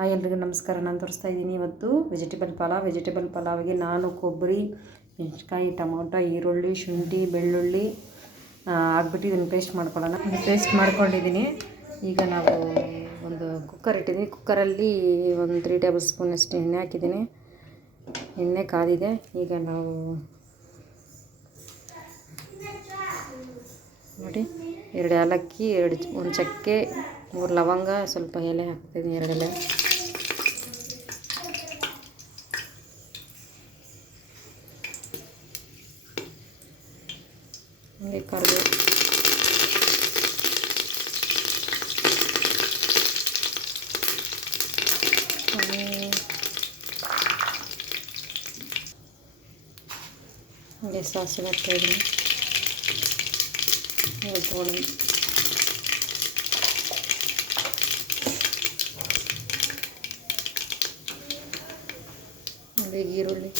Hi ಎಲ್ರಿಗೂ ನಮಸ್ಕಾರ. ನಾನು ತೋರಿಸ್ತಾ ಇದ್ದೀನಿ ಇವತ್ತು ವೆಜಿಟೇಬಲ್ ಪಲಾವಿಗೆ ನಾನು ಕೊಬ್ಬರಿ, ಮೆಣಸಿನ್ಕಾಯಿ, ಟೊಮೊಟೊ, ಈರುಳ್ಳಿ, ಶುಂಠಿ, ಬೆಳ್ಳುಳ್ಳಿ ಹಾಕ್ಬಿಟ್ಟು ಇದನ್ನು ಪೇಸ್ಟ್ ಮಾಡ್ಕೊಳ್ಳೋಣ. ಪೇಸ್ಟ್ ಮಾಡ್ಕೊಂಡಿದ್ದೀನಿ. ಈಗ ನಾವು ಒಂದು ಕುಕ್ಕರ್ ಇಟ್ಟಿದ್ದೀನಿ. ಕುಕ್ಕರಲ್ಲಿ ಒಂದು 3 ಟೇಬಲ್ ಸ್ಪೂನಷ್ಟು ಎಣ್ಣೆ ಹಾಕಿದ್ದೀನಿ. ಎಣ್ಣೆ ಕಾದಿದೆ. ಈಗ ನಾವು ನೋಡಿ 2 ಏಲಕ್ಕಿ, 1 ಚಕ್ಕೆ, 3 ಲವಂಗ, ಸ್ವಲ್ಪ ಎಲೆ ಹಾಕ್ತಿದ್ದೀನಿ, 2 ಎಲೆ. ಹಂಗೆ ಕರಿಬೇವು, ಹಂಗೆ ಸಾಸಿವೆ ಹಾಕ್ತಾಯಿದ್ದೀನಿ. ತೊಗೊಂಡು ಅದೇ ಈರುಳ್ಳಿ,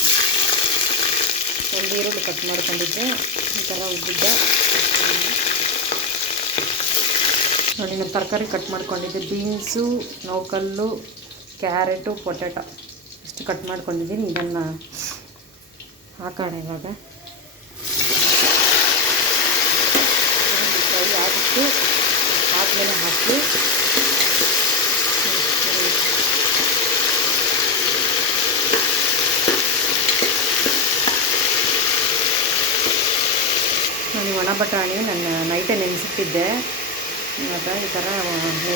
ಒಂದು ಈರುಳ್ಳಿ ಕಟ್ ಮಾಡ್ಕೊಂಡಿದ್ದೆ, ಈ ಥರ ಉದ್ದಿದ್ದೆ. ನೋಡಿ ನಾನು ತರಕಾರಿ ಕಟ್ ಮಾಡ್ಕೊಂಡಿದ್ದೆ. ಬೀನ್ಸು, ನೌಕಲ್ಲು, ಕ್ಯಾರೆಟು, ಪೊಟ್ಯಾಟೊ ಇಷ್ಟು ಕಟ್ ಮಾಡ್ಕೊಂಡಿದ್ದೀನಿ. ಇದನ್ನು ಹಾಕೋಣ ಇವಾಗ. ಫ್ರೈ ಆಗಿತ್ತು ಆದಮೇಲೆ ಹಾಕಿ ನಾನು ಒಣ ಬಟಾಣಿ ನಾನು ನೈಟೇ ನೆನೆಸಿಟ್ಟಿದ್ದೆ. ಇವಾಗ ಈ ಥರ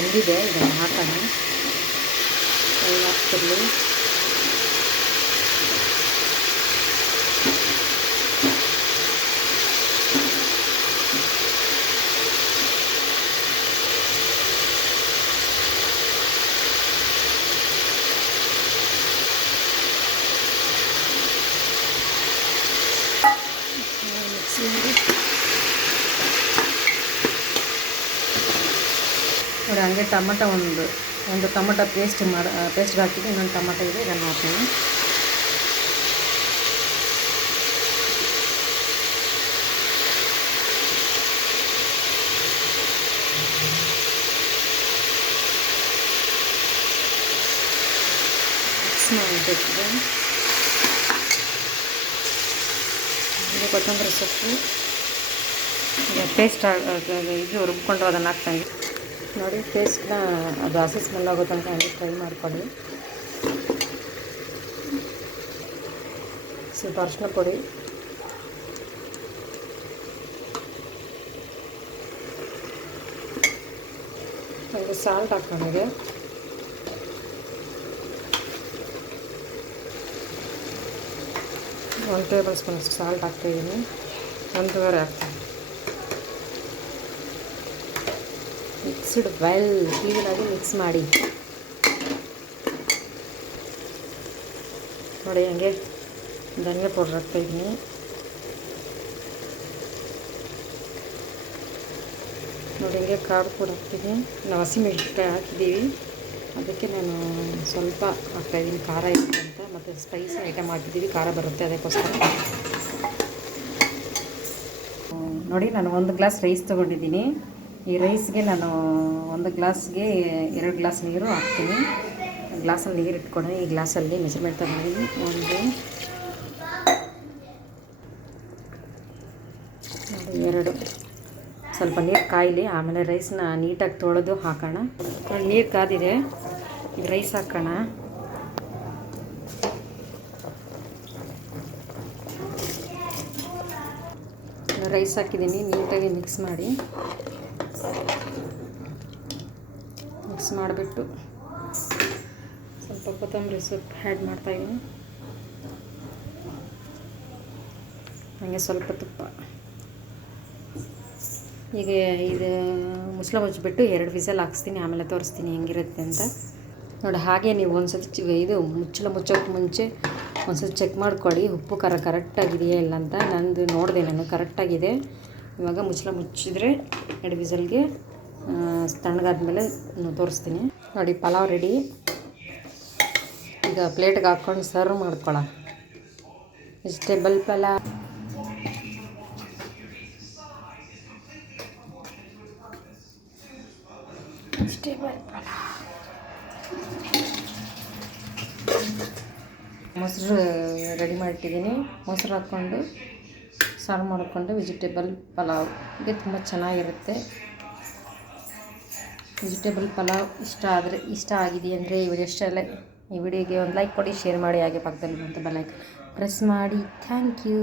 ಎಂದಿದೆ. ಇದನ್ನು ಹಾಕೋಣ. ಫ್ರೈ ಆಗ್ತಿರಲಿ. ನೋಡಿ ಹಂಗೆ ಟೊಮಟೊ ಒಂದು ಟೊಮಟೊ ಪೇಸ್ಟ್ಗೆ ಹಾಕಿದ್ದು. ಇನ್ನೊಂದು ಟೊಮಟೊ ಇದೆ, ಇದನ್ನು ಹಾಕ್ತೀನಿ. ಮಿಕ್ಸ್ ಮಾಡಬೇಕಿದೆ. ಹಂಗೆ ಕೊತ್ತಂಬರಿ ಸೊಪ್ಪು, ಪೇಸ್ಟ್ ಇದು ರುಬ್ಕೊಂಡು ಅದನ್ನು ಹಾಕ್ತಾಯಿದ್ದೆ. ನೋಡಿ ಪೇಸ್ಟ್ನ ಅದು ಹಸಿ ಸ್ಮೆಲ್ ಆಗೋ ತನಕ ಹಂಗೆ ಫ್ರೈ ಮಾಡ್ಕೊಳ್ಳಿ. ಸ್ವಲ್ಪ ಅರಿಶಿನ ಪುಡಿ, ಹಾಗೆ ಸಾಲ್ಟ್ ಹಾಕ್ಕೊಂಡಿದೆ. ಒಂದು ಟೇಬಲ್ ಸ್ಪೂನ್ ಸಾಲ್ಟ್ ಹಾಕ್ತಾಯಿದ್ದೀನಿ. 1.5 ಹಾಕ್ತೀನಿ. ಮಿಕ್ಸ್ಡ್ ವೆಲ್, ಕ್ಲೀನಾಗಿ ಮಿಕ್ಸ್ ಮಾಡಿ. ನೋಡಿ ಹಂಗೆ ಧನಿಯಾ ಪೌಡ್ರ್ ಹಾಕ್ತಾಯಿದ್ದೀನಿ. ನೋಡಿ ಹಂಗೆ ಖಾರ ಪುಡಿ ಹಾಕ್ತಿದ್ದೀನಿ. ನಾವು ಹಸಿಮೆಣಸಿನ್ಕಾಯಿ ಹಾಕಿದ್ದೀವಿ, ಅದಕ್ಕೆ ನಾನು ಸ್ವಲ್ಪ ಹಾಕ್ತಾಯಿದ್ದೀನಿ. ಖಾರ ಇರುತ್ತೆ ಅಂತ, ಮತ್ತು ಸ್ಪೈಸಿ ಐಟಮ್ ಹಾಕಿದ್ದೀವಿ, ಖಾರ ಬರುತ್ತೆ, ಅದಕ್ಕೋಸ್ಕರ. ನೋಡಿ ನಾನು 1 ಗ್ಲಾಸ್ ರೈಸ್ ತೊಗೊಂಡಿದ್ದೀನಿ. ಈ ರೈಸ್ಗೆ ನಾನು 1 ಗ್ಲಾಸ್ಗೆ 2 ಗ್ಲಾಸ್ ನೀರು ಹಾಕ್ತೀನಿ. ಗ್ಲಾಸಲ್ಲಿ ನೀರು ಇಟ್ಕೊಂಡು ಈ ಗ್ಲಾಸಲ್ಲಿ ಮೆಜರ್ಮೆಂಟ್ ತಗೊಂಡಿದ್ದೀನಿ. 2 ಸ್ವಲ್ಪ ನೀರು ಕಾಯಲಿ, ಆಮೇಲೆ ರೈಸ್ನ ನೀಟಾಗಿ ತೊಳೆದು ಹಾಕೋಣ. ನೀರು ಕಾದಿದೆ, ಈಗ ರೈಸ್ ಹಾಕೋಣ. ರೈಸ್ ಹಾಕಿದ್ದೀನಿ. ನೀಟಾಗಿ ಮಿಕ್ಸ್ ಮಾಡಿಬಿಟ್ಟು ಸ್ವಲ್ಪ ಕೊತ್ತಂಬರಿ ಸೊಪ್ಪು ಆ್ಯಡ್ ಮಾಡ್ತಾಯಿದ್ದೀನಿ. ಹಾಗೆ ಸ್ವಲ್ಪ ತುಪ್ಪ. ಈಗ ಇದು ಮುಚ್ಚಳ ಮುಚ್ಚಿಬಿಟ್ಟು 2 ವಿಸಲ್ ಹಾಕ್ಸ್ತೀನಿ, ಆಮೇಲೆ ತೋರಿಸ್ತೀನಿ ಹೆಂಗಿರುತ್ತೆ ಅಂತ. ನೋಡಿ ಹಾಗೆ ನೀವು ಇದು ಮುಚ್ಚಳ ಮುಚ್ಚೋಕ್ಕೆ ಮುಂಚೆ ಒಂದ್ಸತಿ ಚೆಕ್ ಮಾಡ್ಕೊಳ್ಳಿ, ಉಪ್ಪು ಖಾರ ಕರೆಕ್ಟಾಗಿದೆಯಾ ಇಲ್ಲ ಅಂತ. ನಂದು ನೋಡಿದೆ, ನಾನು ಕರೆಕ್ಟಾಗಿದೆ. ಇವಾಗ ಮುಚ್ಚಳ ಮುಚ್ಚಿದ್ರೆ 2 ವಿಸಲ್ಗೆ ತಣ್ಣಗಾದ್ಮೇಲೆ ತೋರಿಸ್ತೀನಿ. ನೋಡಿ ಪಲಾವ್ ರೆಡಿ. ಈಗ ಪ್ಲೇಟ್ಗೆ ಹಾಕ್ಕೊಂಡು ಸರ್ವ್ ಮಾಡ್ಕೊಳ್ಳ. ವೆಜಿಟೇಬಲ್ ಪಲಾವ್. ವೆಜಿಟೇಬಲ್ ಪಲಾವ್. ಮೊಸರು ರೆಡಿ ಮಾಡಿಟ್ಟಿದ್ದೀನಿ. ಮೊಸರು ಹಾಕ್ಕೊಂಡು ಸಾರು ಮಾಡಿಕೊಂಡು ವೆಜಿಟೇಬಲ್ ಪಲಾವ್ ಇದು ತುಂಬ ಚೆನ್ನಾಗಿರುತ್ತೆ. ವೆಜಿಟೇಬಲ್ ಪಲಾವ್ ಇಷ್ಟ ಆಗಿದೆ ಅಂದರೆ ಈ ವಿಡಿಯೋಗೆ ಒಂದು ಲೈಕ್ ಕೊಡಿ, ಶೇರ್ ಮಾಡಿ, ಹಾಗೆ ಪಕ್ಕದಲ್ಲಿ ಬಂತು ಬೆಲ್ ಐಕಾನ್ ಪ್ರೆಸ್ ಮಾಡಿ. Thank you.